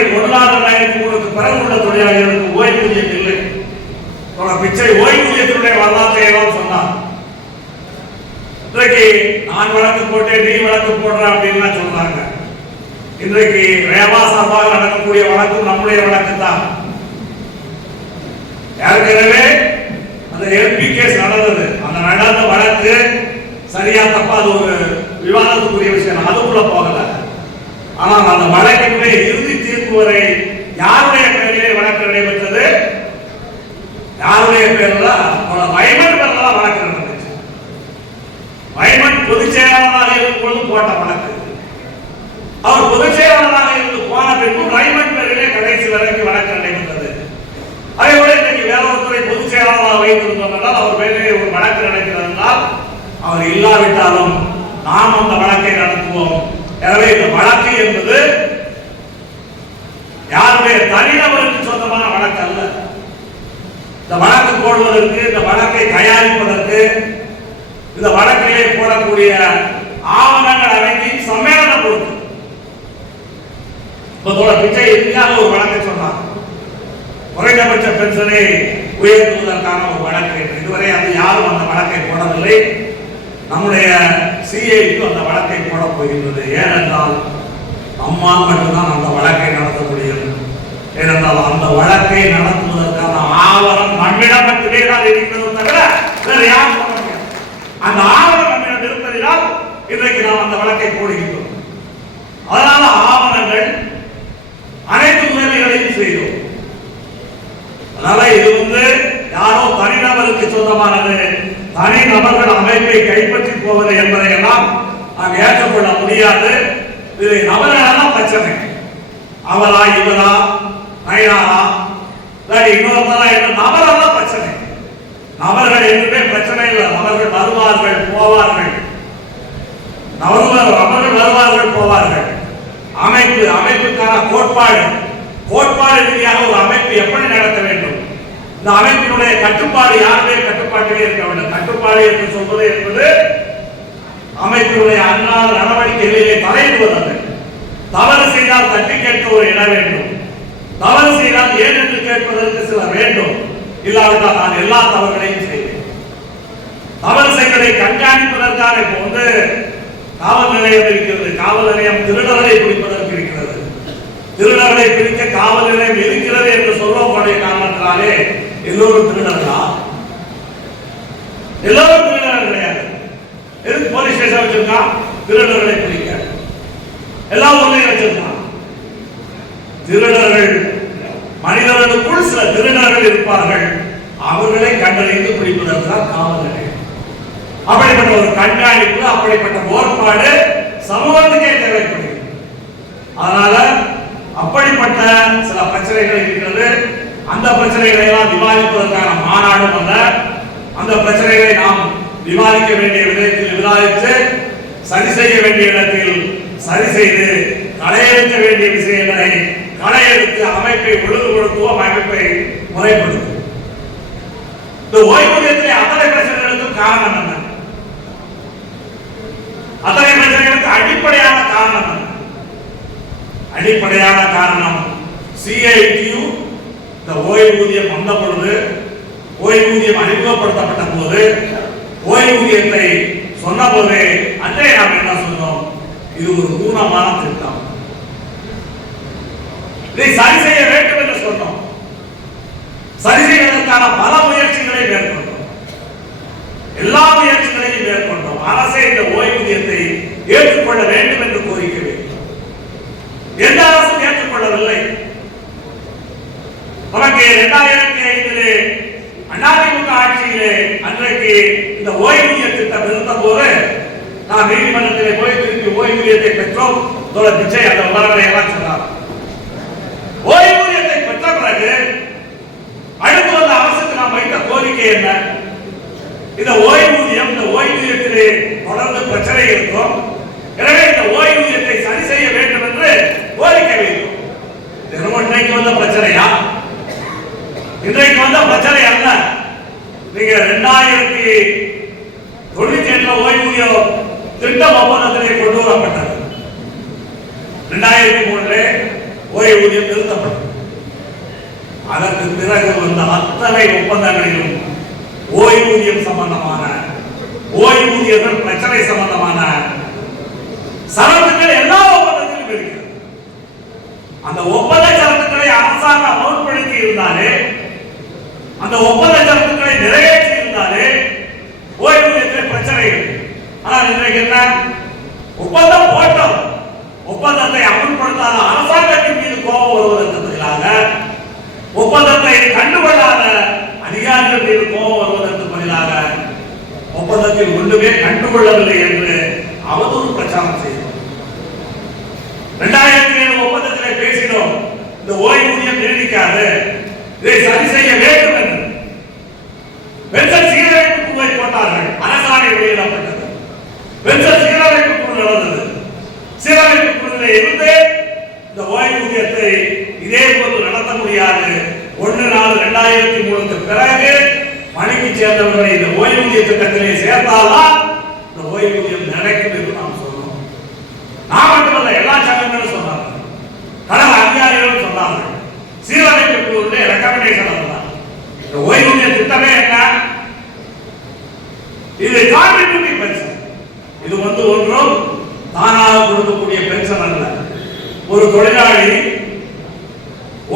இன்றைக்கு ஒன்றாம் ரெண்டாயிரத்தி மூணுக்கு பிறகு உள்ள தொழிலாளர்களுக்கு ஓய்வூதியம் இல்லை. தோழர் பிச்சை ஓய்வூதியத்தினுடைய வரலாற்றை எல்லாம் சொன்னார் இன்றைக்கு நான் வழக்கு போட்டேன் நீ வழக்கு போடுற அப்படின்னு சொல்றாங்க. இன்றைக்கு ரேவா சார்பாக நடக்கக்கூடிய வழக்கு நம்முடைய வழக்கு தான். ஏற்கனவே அந்த எல்பி கேஸ் நடந்தது. அந்த நடந்த வழக்கு சரியா தப்பா அது ஒரு விவாதத்துக்குரிய விஷயம். அதுக்குள்ள போகல. ஆனால் அந்த வழக்கினுடைய இறுதி தீர்ப்பு வரை யாருடைய பெயரிலே வழக்கு நடைபெற்றது? யாருடைய பேர்ல வைமன் பேர்ல வழக்கு நடந்துச்சு வைமன் பொதுச் செயலாளராக இருக்கும் பொழுது போட்ட வழக்கு அவர் பொதுச் செயலாளராக இருந்து போன பின்பு ரைமன் பேரிலே கடைசி வரைக்கும் வழக்கு நடைபெற்றது அதே போல இன்னைக்கு வேற ஒருத்தரை பொதுச் செயலாளராக வைத்திருந்தோம் என்றால் அவர் பேரிலே ஒரு வழக்கு நடக்கிறது என்றால் அவர் இல்லாவிட்டாலும் நாம் அந்த வழக்கை நடத்துவோம் எனவே இந்த வழக்கு என்பது யாருடைய தனிநபருக்கு சொந்தமான வழக்கு அல்ல. இந்த வழக்கு போடுவதற்கு இந்த வழக்கை தயாரிப்பதற்கு இந்த வழக்கிலே போடக்கூடிய ஆவணங்கள் அனைத்தையும் சம்மேளனம் கொடுத்து இப்ப பிச்சை இந்தியாவில் ஒரு வழக்கை சொன்னாங்க குறைந்தபட்ச பென்ஷனை உயர்த்துவதற்கான ஒரு வழக்கு இதுவரை அது யாரும் அந்த வழக்கை போடவில்லை. நம்முடைய சிஐக்கு அந்த வழக்கை போட போகின்றது. ஏனென்றால் அம்மா மட்டும்தான் அந்த வழக்கை நடத்த முடியும் ஏனென்றால் அந்த வழக்கை நடத்துவதற்கான ஆவணம் நம்மிடம் மட்டுமே தான் இருக்கிறது தவிர வேற யாரும் போட முடியாது. அந்த ஆவணம் நம்மிடம் இருப்பதினால் இன்றைக்கு நாம் அந்த வழக்கை போடுகின்றோம். அதனால ஆவணங்கள் அனைத்து உதவிகளையும் செய்தோம் அதனால இது வந்து யாரோ தனிநபருக்கு சொந்தமானது தனிநபர்கள் அமைப்பை கைப்பற்றி போவது என்பதை எல்லாம் நாம் ஏற்றுக்கொள்ள முடியாது. இது நபர்களெல்லாம் பிரச்சனை. அவரா இவரா நபர்கள் பிரச்சனை இல்லை. அவர்கள் வருவார்கள் போவார்கள். அவர்கள் வருவார்கள் போவார்கள். அமைப்பு அமைப்புக்கான கோட்பாடு. கோட்பாடு ரீதியாக ஒரு அமைப்பு எப்படி நடத்த வேண்டும்? இந்த அமைப்பினுடைய கட்டுப்பாடு யாருடைய கட்டுப்பாட்டிலே இருக்க வேண்டும்? கட்டுப்பாடு என்று சொல்வது என்பது அமைப்பினுடைய அன்றாட நடவடிக்கைகளிலே தலையிடுவதல்ல தவறு செய்தால் தட்டி கேட்க ஒரு இடம் வேண்டும். தவறு செய்தால் ஏன் என்று கேட்பதற்கு சிலர் வேண்டும். இல்லாவிட்டால் நான் எல்லா தவறுகளையும் தவறுகளை தவறு கண்காணிப்பதற்காக இப்போ வந்து காவல் நிலையம் இருக்கிறது. காவல் நிலையம் திருடர்களை பிடிப்பதற்கு இருக்கிறது. திருடர்களை பிடிக்க காவல் நிலையம் இருக்கிறது என்று சொல்லக்கூடிய காரணத்தினாலே எல்லோரும் திருடர்களா? எல்லோரும் திருடர்கள் கிடையாது. எதுக்கு போலீஸ் ஸ்டேஷன் வச்சிருக்கான் திருடர்களை பிடிக்க. எல்லா ஊர்லையும் வச்சிருக்கான் திருடர்கள். மனிதர்களுக்குள் சில திருடர்கள் இருப்பார்கள். அவர்களை கண்டறிந்து பிடிப்பதற்கு தான் காவல் நிலையம். அப்படிப்பட்ட ஒரு கண்காணிப்பு அப்படிப்பட்ட கோட்பாடு சமூகத்துக்கே தேவைப்படுகிறது. அதனால அப்படிப்பட்ட சில பிரச்சனைகள் இருக்கிறது. அந்த பிரச்சனைகளை எல்லாம் விவாதிப்பதற்கான மாநாடும் அல்ல. அந்த பிரச்சனைகளை நாம் விவாதிக்க வேண்டிய விதத்தில் விவாதித்து சரி செய்ய வேண்டிய இடத்தில் சரி செய்து களையெடுக்க வேண்டிய விஷயங்களை களையெடுத்து அமைப்பை ஒழுங்குபடுத்துவோம் அமைப்பை முறைப்படுத்துவோம். இந்த ஓய்வூதியத்திலே அத்தனை பிரச்சனைகளுக்கும் காரணம் என்ன அத்தனை பிரச்சனைகளுக்கு அடிப்படையான காரணம் என்ன அடிப்படையான காரணம். சிஐடியு இந்த ஓய்வூதியம் வந்த பொழுது ஓய்வூதியம் அறிமுகப்படுத்தப்பட்ட போது ஓய்வூதியத்தை சொன்ன போதே அன்றைய நாம் என்ன சொன்னோம்? இது ஒரு ஊனமான திட்டம். இதை சரி செய்ய வேண்டும் என்று சொன்னோம். சரி செய்வதற்கான பல முயற்சிகளை மேற்கொண்டோம். எல்லா முயற்சிகளையும் மேற்கொண்டோம். அரசே இந்த ஓய்வூதியத்தை ஏற்றுக்கொள்ள வேண்டும் என்று கோரிக்கை வைத்தோம் எந்த அரசும் ஏற்றுக்கொள்ளவில்லை நமக்கு இரண்டாயிரத்தி ஐந்திலே அதிமுக ஆட்சியிலே அன்றைக்கு இந்த ஓய்வூதிய திட்டம் இருந்த போது நான் நீதிமன்றத்திலே போய் திருப்பி ஓய்வூதியத்தை பெற்றோம். தோழர் பிச்சை அந்த விவரங்களை எல்லாம் சொன்னார். ஓய்வூதியத்தை பெற்ற பிறகு அடுத்து வந்த அரசுக்கு நாம் வைத்த கோரிக்கை என்ன? இந்த ஓய்வூதியம் இந்த ஓய்வூதியத்திலே தொடர்ந்து பிரச்சனை இருக்கும். எனவே இந்த ஓய்வூதியத்தை சரி செய்ய வேண்டும் என்று கோரிக்கை வைத்தோம். தினமும் வந்த பிரச்சனையா? இன்றைக்கு வந்த பிரச்சனை அல்ல நீங்க ரெண்டாயிரத்தி தொண்ணூத்தி எட்டுல ஓய்வூதியம் திட்டம் ஒப்பந்தத்திலே கொண்டு வரப்பட்டது. ரெண்டாயிரத்தி மூன்று ஓய்வூதியம் நிறுத்தப்பட்டது. அதற்கு பிறகு வந்த அத்தனை ஒப்பந்தங்களிலும் ஓய்வூதியம் சம்பந்தமான ஓய்வூதியர்கள் பிரச்சனை சம்பந்தமான சரத்துக்கள் எல்லா ஒப்பந்தத்திலும் இருக்கிறது. அந்த ஒப்பந்த சரத்துக்களை அரசாங்கம் அமல்படுத்தி அந்த ஒப்பந்த சரத்துக்களை நிறைவேற்றி இருந்தாலே ஓய்வூதியத்தில் பிரச்சனை இல்லை. ஆனால் இன்றைக்கு என்ன? ஒப்பந்தம் போட்டோம். ஒப்பந்தத்தை அமல்படுத்தாத அரசாங்கத்தின் மீது கோபம் வருவதற்கு பதிலாக ஒப்பந்தத்தை கண்டுகொள்ளாத அதிகாரிகள் மீது கோபம் வருவதற்கு பதிலாக ஒப்பந்தத்தில் ஒன்றுமே கண்டுகொள்ளவில்லை என்று அவதூறு பிரச்சாரம் செய்தோம். இரண்டாயிரத்தி ஏழு ஒப்பந்தத்திலே பேசினோம். இந்த ஓய்வூதியம் நீடிக்காது. இதை சரி செய்ய வேண்டும் என்று பென்ஷன் சீரமைப்பு குழுவை போட்டார்கள். அரசாணை வெளியிடப்பட்டது. பென்ஷன் சீரமைப்பு குழு நடந்தது. சீரமைப்பு குழுவில் இருந்து இந்த ஓய்வூதியத்தை இதே போன்று நடத்த முடியாது. ஒன்று நாலு இரண்டாயிரத்தி மூணுக்கு பிறகு பணிக்கு சேர்ந்தவர்களை இந்த ஓய்வூதிய திட்டத்திலே சேர்த்தால்தான் இந்த ஓய்வூதியம் நடக்குது என்று நாம் சொன்னோம் நான் மட்டுமல்ல எல்லா சங்கங்களும் சொன்னாங்க கடல் அதிகாரிகளும் சொன்னாங்க சீரமைப்பு குழுவுடைய ரெக்கமெண்டேஷன் அதுதான் இந்த ஓய்வூதிய திட்டமே என்ன இது கான்ட்ரிபியூட்டிவ் பென்ஷன். இது வந்து ஒன்றும் தானாக கொடுக்கக்கூடிய பென்ஷன் அல்ல. ஒரு தொழிலாளி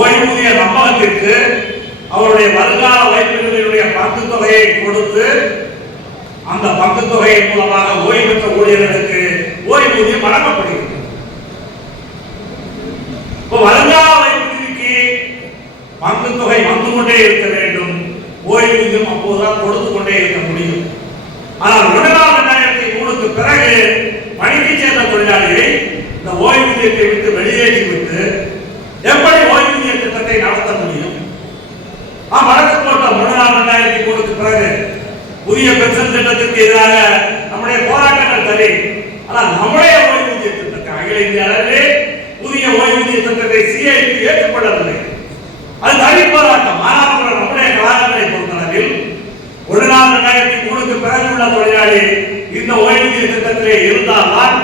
ஓய்வூதிய நம்பகத்திற்கு அவருடைய வருங்கால வைப்பினுடைய பங்கு தொகையை கொடுத்து அந்த பங்கு தொகையின் மூலமாக ஓய்வு பெற்ற ஊழியர்களுக்கு ஓய்வூதியம் வழங்கப்படுகிறது. இப்போ வருங்கால வைப்புநிதிக்கு பங்கு தொகை வந்து கொண்டே இருக்க வேண்டும். ஓய்வூதியம் அப்போதுதான் கொடுத்து கொண்டே இருக்க முடியும். ஆனால் ஒரு நாள் ரெண்டாயிரத்தி மூணுக்கு பிறகு பணிக்கு சேர்ந்த தொழிலாளியை இந்த ஓய்வூதியத்தை விட்டு வெளியேற்றி விட்டு எப்படி ஓய்வூதிய திட்டத்தை நடத்த முடியும்? ஆ வழக்கு போட்ட ஒரு நாள் ரெண்டாயிரத்தி மூணுக்கு பிறகு புதிய பென்ஷன் திட்டத்திற்கு எதிராக நம்முடைய போராட்டங்கள் சரி ஆனால் நம்முடைய ஓய்வூதிய திட்டத்தை அகில இந்திய அளவிலே புதிய ஓய்வூதிய திட்டத்தை சிஐடி ஏற்றுக்கொள்ளவில்லை அது தனி போராட்டம் ஆனால் கூட நம்முடைய கலாச்சாரத்தை பொறுத்தளவில் ஒரு நாள் ரெண்டாயிரத்தி மூணுக்கு பிறகு உள்ள தொழிலாளி இந்த ஓய்வூதிய திட்டத்திலே இருந்தால்தான்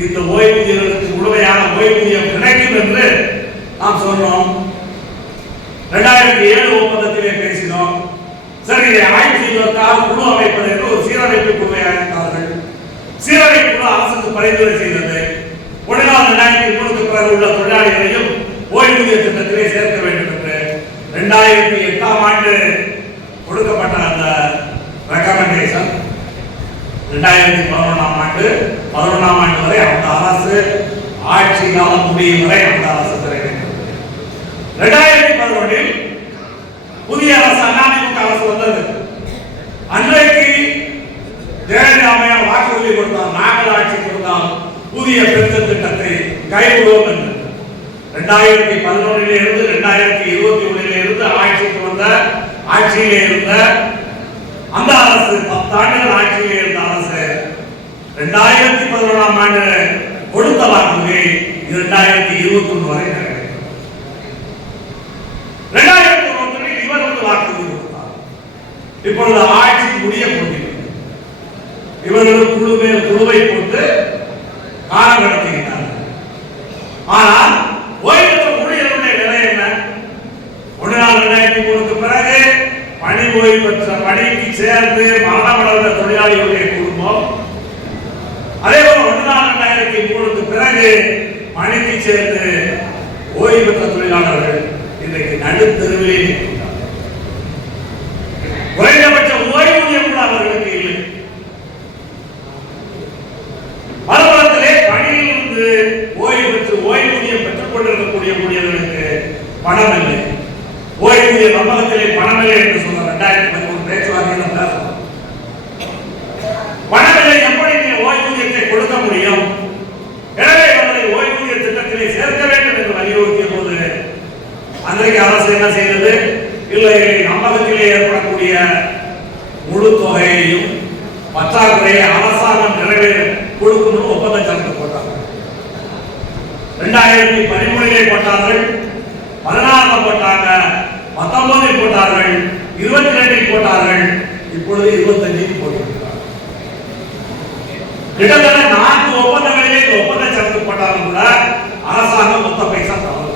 இந்த ஓய்வூதியர்களுக்கு முழுமையான ஓய்வூதியம் கிடைக்கும் என்று நாம் சொன்னோம். இரண்டாயிரத்தி ஏழு ஒப்பந்தத்திலே பேசினோம். சரி இதை ஆய்வு செய்வதற்காக குழு அமைப்பது என்று ஒரு சீரமைப்பு குழுவை அழைத்தார்கள். சீரமைப்பு குழு அரசுக்கு பரிந்துரை செய்தது. உடனால் இரண்டாயிரத்தி ரெண்டாயிரத்தி மூணுக்கு பிறகு உள்ள தொழிலாளிகளையும் ஓய்வூதிய திட்டத்திலே சேர்க்க வேண்டும் என்று ரெண்டாயிரத்தி எட்டாம் ஆண்டு கொடுக்கப்பட்ட அந்த ரெக்கமெண்டேஷன் ரெண்டாயிரத்தி பதினொன்றாம் ஆண்டு பதினொன்றாம் ஆண்டு வரை அந்த அரசு ஆட்சி காலம் முடியும் வரை அந்த அரசு நிறைவேற்றது ரெண்டாயிரத்தி பதினொன்றில் புதிய அரசு அதிமுக அரசு வந்தது. அன்றைக்கு ஜெயலலிதா அம்மையார் வாக்குறுதி கொடுத்தார் நாங்கள் ஆட்சி கொடுத்தால் புதிய பெருத்த திட்டத்தை கைவிடுவோம் என்று. ரெண்டாயிரத்தி பதினொன்றில் இருந்து ரெண்டாயிரத்தி இருபத்தி ஒன்றில் இருந்து ஆட்சிக்கு வந்த ஆட்சியிலே இருந்த அந்த அரசு பத்தாண்டுகள் ஆட்சியில் ரெண்டாயிரத்தி பதினொன்றாம் ஆண்டு கொடுத்த வாக்குறுதியை இரண்டாயிரத்தி இருபத்தி ஒன்று வரை ரெண்டாயிரத்தி ஒன்றில் இவர் வந்து வாக்குறுதி கொடுத்தார். இப்பொழுது ஆட்சி முடிய போகிறது. இவர்கள் குழு குழுவை போட்டு காலம் நடத்துகிறார்கள் ஆனால் ஓய்வு பெற்ற ஊழியர்களுடைய நிலை என்ன ஒன்று நாள் ரெண்டாயிரத்தி மூணுக்கு பிறகு பணி ஓய்வு பெற்ற பணிக்கு சேர்ந்து மரணமடைந்த தொழிலாளிகளுடைய குடும்பம் அதே போல ஒன்று நாள் ரெண்டாயிரத்தி மூணுக்கு பணிக்கு சேர்ந்து ஓய்வு பெற்ற தொழிலாளர்கள் இன்றைக்கு நடுத்தருவிலே நிற்கின்றார்கள். குறைந்தபட்ச ஓய்வூதியம் கூட அவர்களுக்கு இல்லை. மறுபுறத்திலே பணியில் இருந்து ஓய்வு பெற்று ஓய்வூதியம் பெற்றுக் கொண்டிருக்கக்கூடிய ஊழியர்களுக்கு பணம் இல்லை. ஓய்வூதிய நம்பகத்திலே பணம் இல்லை என்று சொன்ன ரெண்டாயிரத்தி பதிமூணு பேச்சுவார்த்தையில் பேசணும் பணம் இல்லை எப்படி நீ ஓய்வூதியத்தை கொடுக்க முடியும் எனவே அவர்களை ஓய்வூதிய திட்டத்திலே சேர்க்க வேண்டும் என்று வலியுறுத்திய போது அன்றைக்கு அரசு என்ன செய்தது இல்லை நம்பகத்திலே ஏற்படக்கூடிய முழு தொகையையும் பற்றாக்குறையை அரசாங்கம் நிறைவேற கொடுக்கணும் ஒப்பந்த சரத்து போட்டாங்க. ரெண்டாயிரத்தி பதிமூணிலே போட்டார்கள் பதினாறுல போட்டாங்க பத்தொன்பதில் போட்டார்கள் இருபத்தி ரெண்டில் போட்டார்கள் இப்பொழுது இருபத்தஞ்சில் போட்டிருக்கிறார் கிட்டத்தட்ட நான்கு ஒப்பந்த சரத்து போட்டாலும் கூட அரசாங்கம் மொத்த பைசா தவறு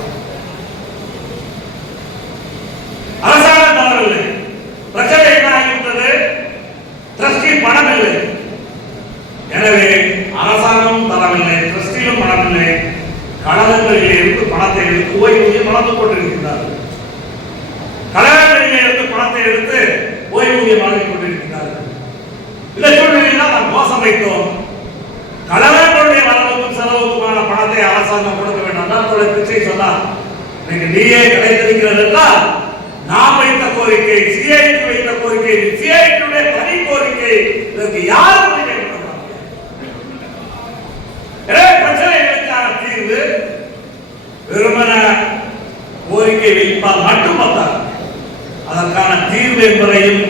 அரசாங்கம் தரவில்லை ட்ரஸ்டிலும் பணமில்லை கழகங்களிலே இருந்து பணத்தை எடுத்து ஓய்வூதியம் வளர்ந்து கொண்டிருக்கிறார்கள் கழகங்களிலே இருந்து பணத்தை எடுத்து ஓய்வூதியம் வழங்கிக் கொண்டிருக்கிறார்கள் இந்த சூழ்நிலையில் தான் நாம் மோசம் வைத்தோம் கழகங்களுடைய வரவுக்கும் செலவுக்குமான பணத்தை அரசாங்கம் கொடுக்க வேண்டும் தான் தொழில் பிச்சை சொன்னார் இன்னைக்கு டிஏ கிடைத்திருக்கிறது என்றால் நாம் வைத்த கோரிக்கை சிஐடி வைத்த கோரிக்கை சிஐடியுடைய தனி கோரிக்கை இதற்கு யாரும் பிரச்சனைகளுக்கான தீர்வு வெறுமன கோரிக்கை வைப்பால் மட்டும் வந்தார் அதற்கான தீர்வு என்பதையும்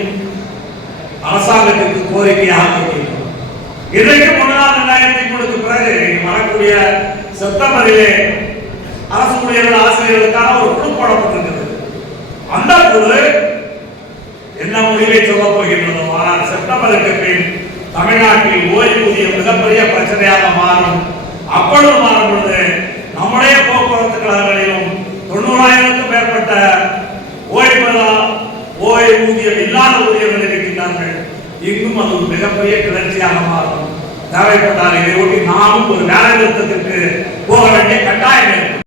அரசாங்கத்திற்கு கோரிக்கையாக வைக்கிறோம் இன்றைக்கு முன்னாள் ரெண்டாயிரத்தி மூணுக்கு பிறகு வரக்கூடிய செப்டம்பரிலே அரசு ஊழியர்கள் ஆசிரியர்களுக்கான ஒரு குழு போடப்பட்டிருக்கிறது அந்த குழு என்ன முடிவை சொல்லப் போகின்றதோ ஆனால் செப்டம்பருக்கு பின் தமிழ்நாட்டில் ஓய்வூதியம் மிகப்பெரிய பிரச்சனையாக மாறும். அப்பொழுது மாறும் பொழுது நம்முடைய போக்குவரத்து கழகங்களிலும் தொண்ணூறாயிரத்துக்கும் மேற்பட்ட ஓய்வு ஓய்வூதியம் இல்லாத ஊழியர்கள் இருக்கின்றார்கள் இங்கும் அது ஒரு மிகப்பெரிய கிளர்ச்சியாக மாறும். தேவைப்பட்டால் இதை ஒட்டி நாமும் ஒரு வேலை நிறுத்தத்திற்கு போக வேண்டிய கட்டாயம்